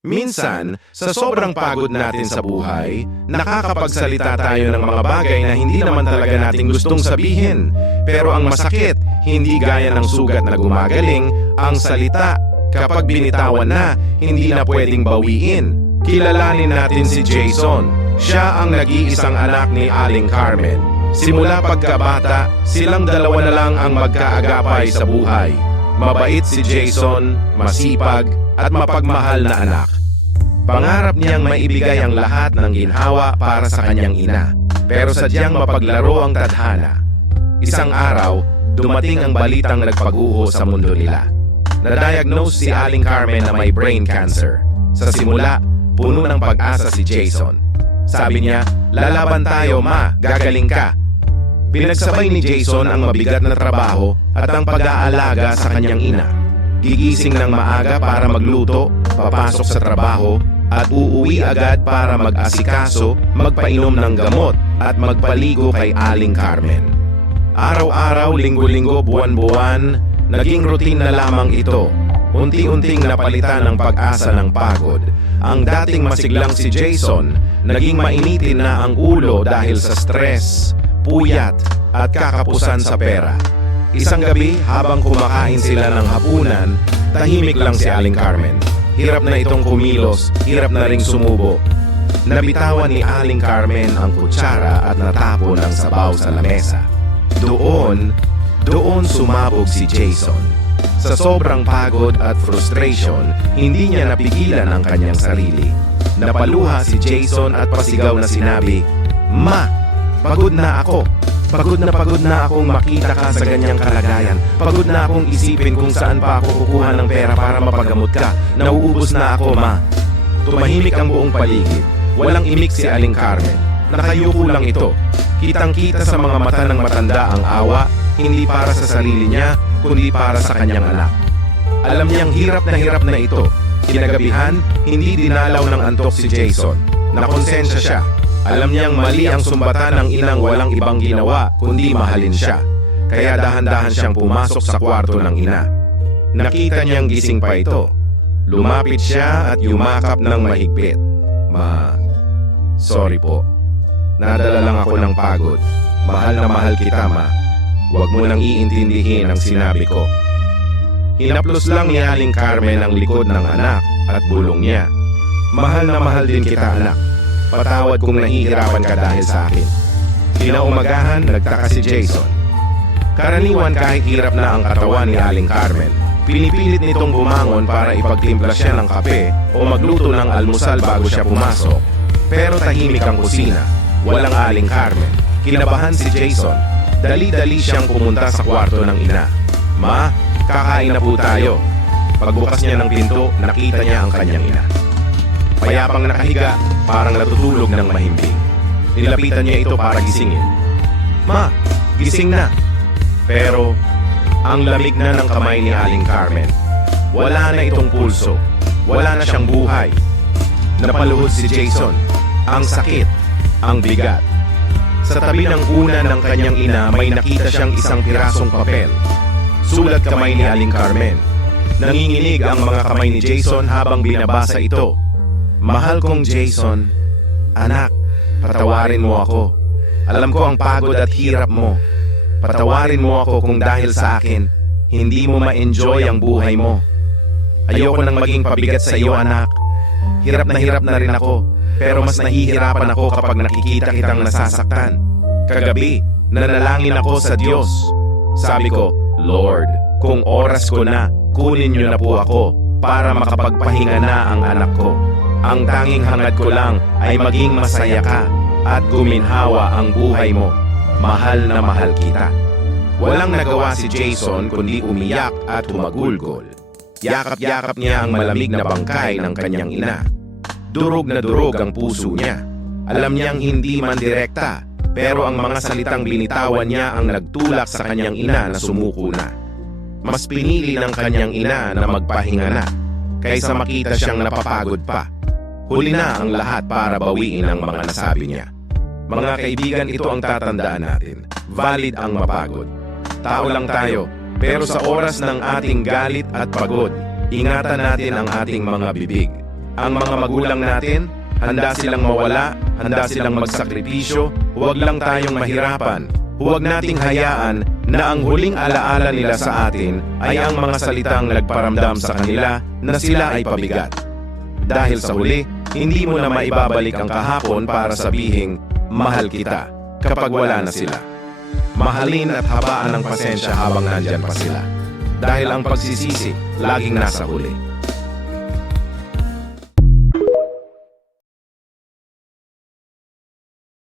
Minsan, sa sobrang pagod natin sa buhay, nakakapagsalita tayo ng mga bagay na hindi naman talaga natin gustong sabihin. Pero ang masakit, hindi gaya ng sugat na gumagaling, ang salita, kapag binitawan na, hindi na pwedeng bawiin. Kilalanin natin si Jason. Siya ang nag-iisang anak ni Aling Carmen. Simula pagkabata, silang dalawa na lang ang magkaagapay sa buhay. Mabait si Jason, masipag, at mapagmahal na anak. Pangarap niyang maibigay ang lahat ng ginhawa para sa kanyang ina. Pero sadyang mapaglaro ang tadhana. Isang araw, dumating ang balitang nagpaguho sa mundo nila. Na-diagnose si Aling Carmen na may brain cancer. Sa simula, puno ng pag-asa si Jason. Sabi niya, "Lalaban tayo, ma, gagaling ka." Pinagsabay ni Jason ang mabigat na trabaho at ang pag-aalaga sa kanyang ina. Gigising ng maaga para magluto, papasok sa trabaho, at uuwi agad para mag-asikaso, magpainom ng gamot, at magpaligo kay Aling Carmen. Araw-araw, linggo-linggo, buwan-buwan, naging routine na lamang ito. Unti-unting napalitan ng pag-asa ng pagod. Ang dating masiglang si Jason, naging mainitin na ang ulo dahil sa stress, puyat, at kakapusan sa pera. Isang gabi, habang kumakain sila ng hapunan, tahimik lang si Aling Carmen. Hirap na itong kumilos, hirap na ring sumubo. Nabitawan ni Aling Carmen ang kutsara at natapon ang sabaw sa lamesa. Doon sumabog si Jason. Sa sobrang pagod at frustration, hindi niya napigilan ang kanyang sarili. Napaluha si Jason at pasigaw na sinabi, "Ma, pagod na ako. Pagod na akong makita ka sa ganyang kalagayan. Pagod na akong isipin kung saan pa ako kukuha ng pera para mapagamot ka. Nauubos na ako, ma." Tumahimik ang buong paligid. Walang imik si Aling Carmen. Nakayuko lang ito. Kitang-kita sa mga mata ng matanda ang awa, hindi para sa sarili niya, kundi para sa kanyang anak. Alam niyang hirap na ito. Kinagabihan, hindi dinalaw ng antok si Jason. Nakonsensya siya. Alam niyang mali ang sumbatan ng inang walang ibang ginawa, kundi mahalin siya. Kaya dahan-dahan siyang pumasok sa kwarto ng ina. Nakita niyang gising pa ito. Lumapit siya at yumakap ng mahigpit. "Ma, sorry po. Nadala lang ako ng pagod. Mahal na mahal kita, ma. Huwag mo nang iintindihin ang sinabi ko." Hinaplos lang ni Aling Carmen ang likod ng anak at bulong niya, "Mahal na mahal din kita, anak. Patawad kung nahihirapan ka dahil sa akin." Kinaumagahan, nagtaka si Jason. Karaniwan kahit hirap na ang katawan ni Aling Carmen, pinipilit nitong bumangon para ipagtimpla siya ng kape o magluto ng almusal bago siya pumasok. Pero tahimik ang kusina, walang Aling Carmen. Kinabahan si Jason. Dali-dali siyang pumunta sa kwarto ng ina. "Ma, kakain na po tayo." Pagbukas niya ng pinto, nakita niya ang kanyang ina. Payapang nakahiga, parang natutulog ng mahimbing. Nilapitan niya ito para gisingin. "Ma, gising na." Pero, ang lamig na ng kamay ni Aling Carmen. Wala na itong pulso. Wala na siyang buhay. Napaluhod si Jason. Ang sakit, ang bigat. Sa tabi ng una ng kanyang ina, may nakita siyang isang pirasong papel. Sulat kamay ni Aling Carmen. Nanginginig ang mga kamay ni Jason habang binabasa ito. "Mahal kong Jason, anak, patawarin mo ako. Alam ko ang pagod at hirap mo. Patawarin mo ako kung dahil sa akin, hindi mo ma-enjoy ang buhay mo. Ayoko nang maging pabigat sa iyo, anak. Hirap na rin ako, pero mas nahihirapan ako kapag nakikita kitang nasasaktan. Kagabi, nanalangin ako sa Diyos. Sabi ko, Lord, kung oras ko na, kunin niyo na po ako para makapagpahinga na ang anak ko. Ang tanging hangad ko lang ay maging masaya ka at guminhawa ang buhay mo. Mahal na mahal kita." Walang nagawa si Jason kundi umiyak at humagulgol. Yakap-yakap niya ang malamig na bangkay ng kanyang ina. Durog na durog ang puso niya. Alam niyang hindi man direkta, pero ang mga salitang binitawan niya ang nagtulak sa kanyang ina na sumuko na. Mas pinili ng kanyang ina na magpahinga na, kaysa makita siyang napapagod pa. Huli na ang lahat para bawiin ang mga nasabi niya. Mga kaibigan, ito ang tatandaan natin. Valid ang mapagod. Tao lang tayo, pero sa oras ng ating galit at pagod, ingatan natin ang ating mga bibig. Ang mga magulang natin, handa silang mawala, handa silang magsakripisyo, huwag lang tayong mahirapan. Huwag nating hayaan na ang huling alaala nila sa atin ay ang mga salitang nagparamdam sa kanila na sila ay pabigat. Dahil sa huli, hindi mo na maibabalik ang kahapon para sabihing, mahal kita, kapag wala na sila. Mahalin at habaan ng pasensya habang nandyan pa sila. Dahil ang pagsisisi, laging nasa huli.